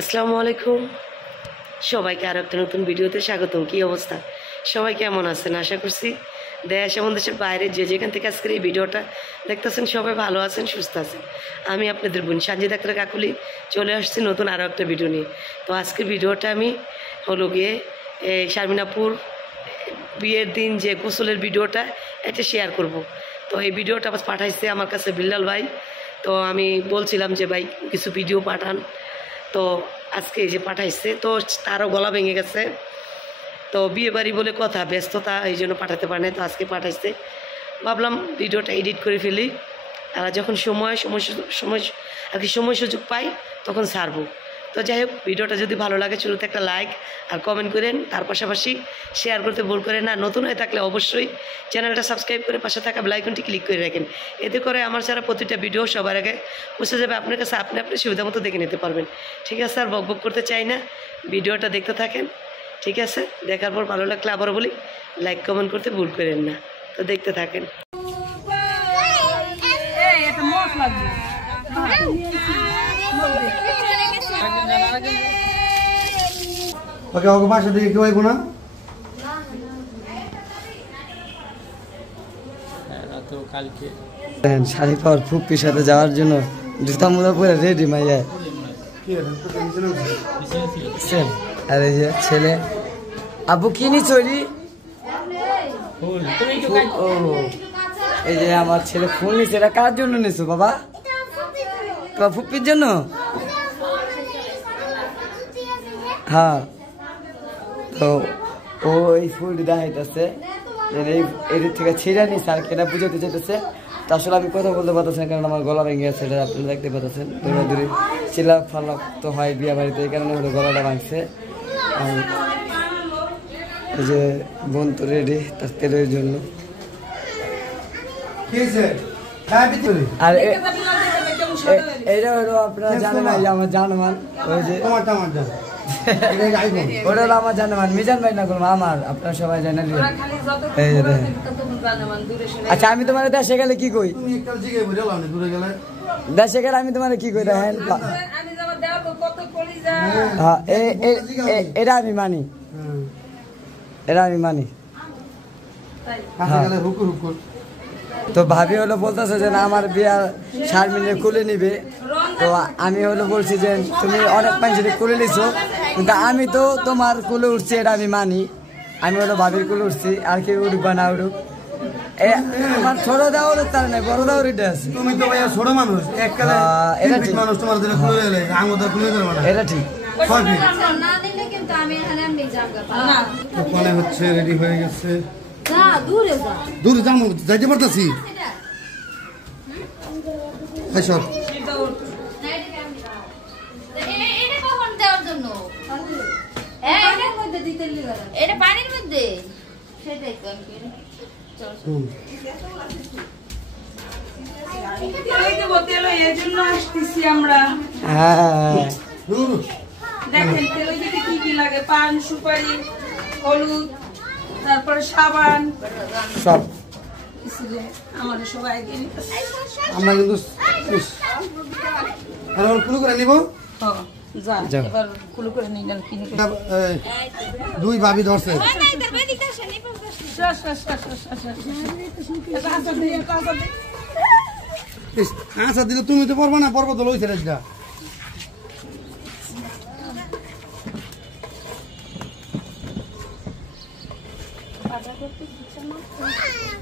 আসসালামু আলাইকুম সবাইকে আরো একটা নতুন ভিডিওতে স্বাগতম। কি অবস্থা, সবাই কেমন আছেন? আশা করছি দেশ এবং দেশের বাইরে যে যেখান থেকে আজকের এই ভিডিওটা দেখতেছেন সবাই ভালো আছেন, সুস্থ আছেন। আমি আপনাদের বোন সানজিদা আক্তার কাকুলি চলে আসছি নতুন আরও একটা ভিডিও নিয়ে। তো আজকের ভিডিওটা আমি হলো গিয়ে শারমিনাপুর বিয়ের দিন যে গোসলের ভিডিওটা এটা শেয়ার করব। তো এই ভিডিওটা পাঠাইছে আমার কাছে বিল্লাল ভাই। তো আমি বলছিলাম যে ভাই কিছু ভিডিও পাঠান, তো আজকে এই যে পাঠাইছে, তো তারও গলা ভেঙে গেছে। তো বিয়ে বাড়ি বলে কথা, ব্যস্ততা, এই জন্য পাঠাতে পারে না। তো আজকে পাঠাইছে, ভাবলাম ভিডিওটা এডিট করে ফেলি, আর যখন সময় সুযোগ পাই তখন ছাড়বো। তো যাই হোক, ভিডিওটা যদি ভালো লাগে শুরুতে একটা লাইক আর কমেন্ট করেন, তার পাশাপাশি শেয়ার করতে ভুল করেন না। নতুন হয়ে থাকলে অবশ্যই চ্যানেলটা সাবস্ক্রাইব করে পাশে থাকা বেল আইকনটি ক্লিক করে রাখেন। এতে করে আমার ছাড়া প্রতিটা ভিডিও সবার আগে পৌঁছে যাবে আপনার কাছে, আপনি আপনার সুবিধা মতো দেখে নিতে পারবেন। ঠিক আছে, আর বকবক করতে চাই না, ভিডিওটা দেখতে থাকেন। ঠিক আছে, দেখার পর ভালো লাগলে আবারও বলি লাইক কমেন্ট করতে ভুল করেন না। তো দেখতে থাকেন। ওকে ওকে পাশে দিকে কেউ আইবো না। শাড়ি পাওয়ার ফুপির সাথে যাওয়ার জন্য জুতা মোজা পরে রেডি মাইয়া। আর এই যে ছেলে আবু কিনি চলি, এই যে আমার ছেলে ফুল নিচ্ছে। এটা কার জন্য নিছো বাবা? তোমার ফুপির জন্য? হ্যাঁ, তো ও এই ফুলটি দেখাইতেছে, এর থেকে ছিঁড়ে নিচ্ছে আর কেনা বুঝাতে চাইতেছে। তো আসলে আমি কথা বলতে পারতেছি না, কারণ আমার গলা ভেঙে গেছে, এটা আপনারা দেখতে পাচ্ছেন। দৌড়াদৌড়ি চিল্লা ফাল্লা তো হয় বিয়া বাড়িতে, এই কারণে হলো গলাটা ভাঙছে। এই যে বোন তো রেডি তার তেলের জন্য। আর এটা হলো আপনারা জানেন আমার জানমান, ওই যে ওটা হলো আমার জানমান মিজান ভাই না করবো আমার, আপনারা সবাই জানেন। আচ্ছা, আমি তোমার দেশে গেলে কি কই? দেশে গেলে আমি তোমার কি কই? দেখেন, এটা আমি মানি, এটা আমি মানি। তো ভাবি হলো বলতেছে যে না আমার বিয়া শারমিনের কুলে নিবে। তো আমি হলো বলছি যে তুমি অনেক মানুষের কুলে নিছো, কিন্তু আমি তো তোমার কুলে উঠছি, এটা আমি মানি। আমি হলো ভাবির কুলে উঠছি, আর কেউ উঠুক বা না উঠুক, আমার ছোট দেওয়ার তার নাই, বড় দেওয়ার এটা আছে। তুমি তো ভাইয়া ছোট মানুষ, এটা ঠিক মানুষ, তোমার জন্য খুলে দিলে আমাদের খুলে দেবে না, এটা ঠিক। ওখানে হচ্ছে রেডি হয়ে গেছে, দূরে যাবো, যাইতে পারতাছি। সব পানির মধ্যে আমরা দেখেন তেল দিতে কি কি লাগে, পান, সুপারি, হলুদ, তারপরে সাবান, সব আমাদের সবাই আমরা কিন্তু কুলু করে নিব। এবার কুলু করে নিলেন, কিনে দুই ভাবি ধরছে। আচ্ছা দিলে তুমি তো পারবো না, পর্ব তো লইছে রেজটা।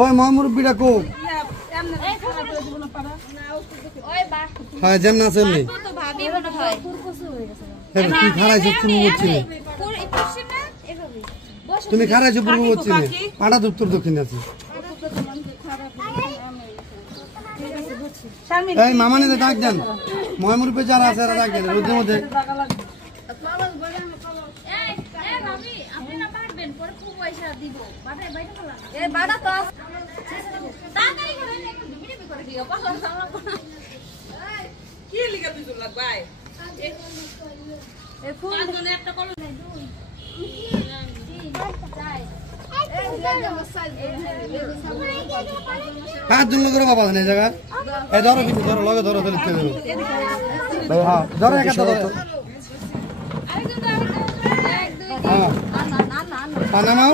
ওই মামুরব্বিটা কো? হ্যাঁ, যেমন আছে এমনি। তুই খারাইছো পূর্ব করছিলে, তুমি খারাইছো পূর্ব করছিলে, পাটা উত্তর দক্ষিণ আছে। এই মামানিতে ডাক দেন, ময়মুরব্বি যারা আছে ডাক দেন রোদের মধ্যে। পাঁচজন লোকের বাবা এই জায়গা এই ধরো কিছু ধরো লগে ধরো তাহলে চলে যাবে। হ্যাঁ ধরো একটা ধরো। নামাও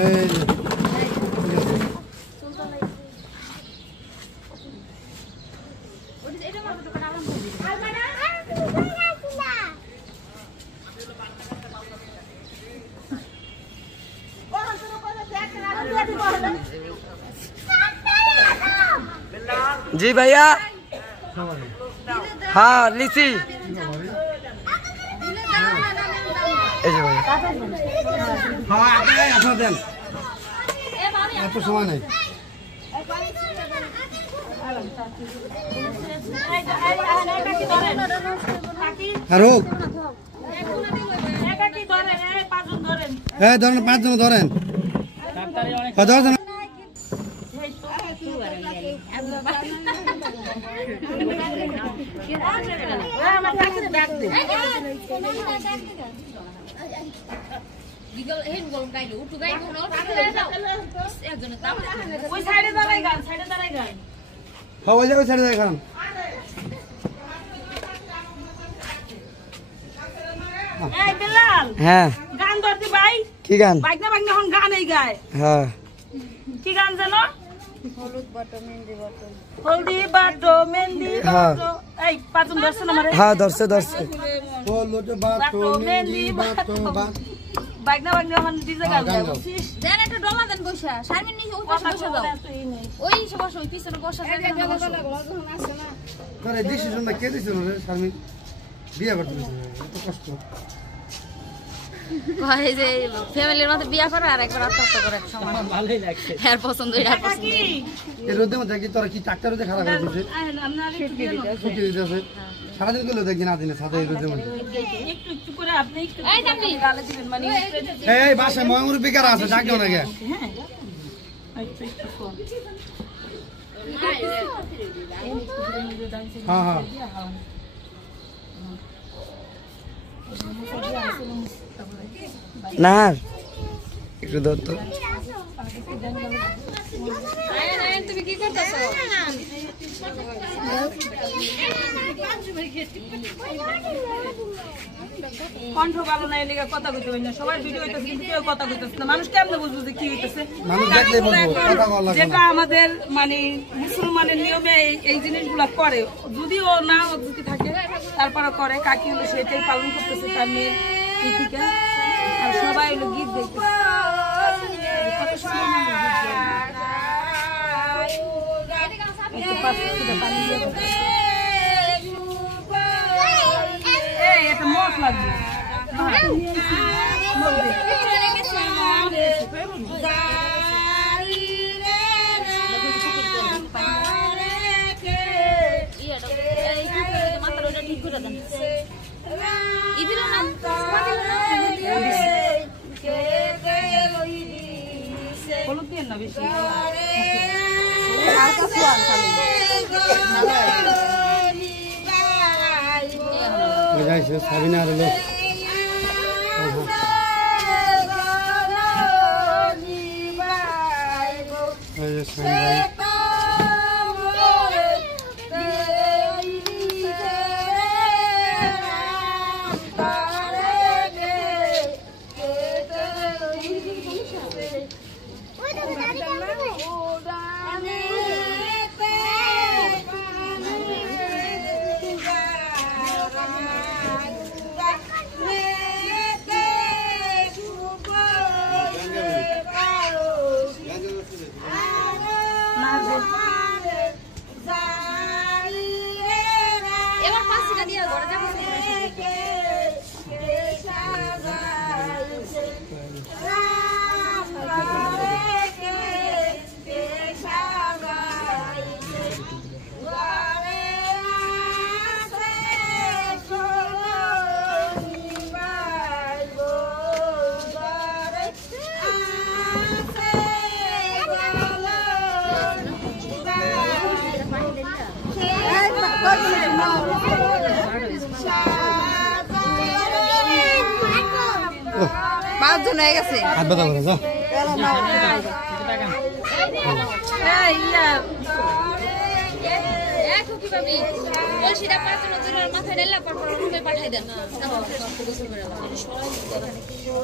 এই যে जी भैया हाँ लीची হ্যাঁ আপনারাই আসা দেন এত সময় নাই আর হোক হ্যাঁ ধরেন 5 জন ধরেন ধরেন ওই যাবে ছেড়ে দেয় খান হ্যাঁ গান ধরতে ভাই কি গান বাইকনা বাইকনা এখন গানই গায় হ্যাঁ কি গান জানো হলদি বাটো মেহেন্দি হ্যাঁ। বাটো এই পাঁচজন ধরছে না আমারে হ্যাঁ ধরছে ধরছে হলুদ বাটো মেহেন্দি বাটো বাইকনা বাইকনা এখন ডিজে গান গায় গান গাও। বুঝছিস দেন একটা ডলা দেন বসা শারমিন নিচে ওই পাশে বসে দাও ওই সে বসো ওই পিছনে বসা দেন তোর এই ডিসিশনটা কে দিছিল রে শারমিন বিয়ে করতে এত কষ্ট কয় যে ফ্যামিলির মধ্যে বিয়া করে আর একবার আত্মহত্যা করে সমান ভালোই লাগছে এর পছন্দ এর পছন্দ এই রোদে মধ্যে কি তোরা কি চাকটা রোদে খারাপ হয়ে গেছে ছুটি দিতেছে সারাদিন গুলো দেখি না দিনে সাথে এই রোদের মধ্যে একটু একটু করে আপনি একটু এই জানি গালে দিবেন মানে এই বাসায় ময়মুর বেকার আছে ডাকে অনেকে হ্যাঁ একটু একটু কম হ্যাঁ হ্যাঁ না একটু ধর তো তুমি কি করতেছো কণ্ঠ ভালো নাই লেগে কথা কইতে পারি না সবাই ভিডিও হইতেছে কিন্তু কেউ কথা কইতেছে না মানুষ কেমনে বুঝবে যে কি হইতেছে মানুষ দেখলেই বুঝবো, কথা বলা লাগবে না। যেটা আমাদের মানে মুসলমানের নিয়মে এই জিনিসগুলা করে যদিও না অদ্ভুতি থাকে তারপরে করে কাকি হলো সেটাই পালন করতেছে তার মেয়ের রীতিকা আর সবাই হলো গীত দেখতেছে কত সুন্দর মানুষ গীত গায়। একটু পাঁচ ফুটা পানি দিয়ে দেবো। এই এটা মত লাগবে ঠিক করে দেন ইদিল না হলুদ দিয়ে না বেশি যাইছে সাবিনা আর লোক এই যে সাবিনা এবার পাঁচটা দিয়ে ঘরে যাবো পাঁচজন হয়ে গেছে হাত ব্যথা করে যাও এই ইয়া এক কলসি পাবি কলসিটা পাঁচজন জনের মাথায় ঢেলা পর রুমে পাঠাই দেন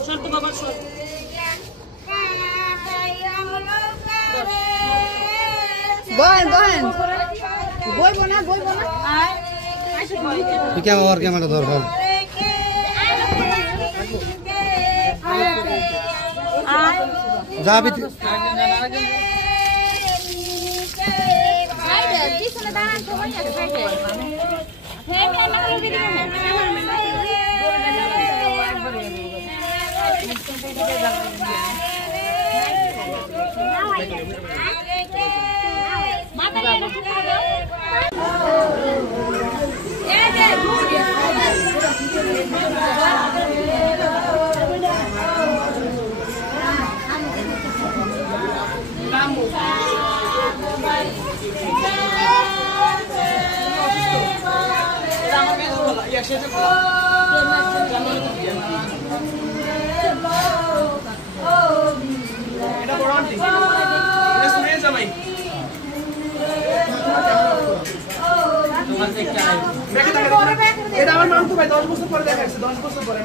শর্ত বাবা শর্ত বহেন বইবো না ক্যামেরা ক্যামেরা ধর যাবি পিছনে দাঁড়ান সবাই এক সাইডে এটা আমার নাম তো ভাই 10 বছর পরে দেখাচ্ছে 10 বছর পরে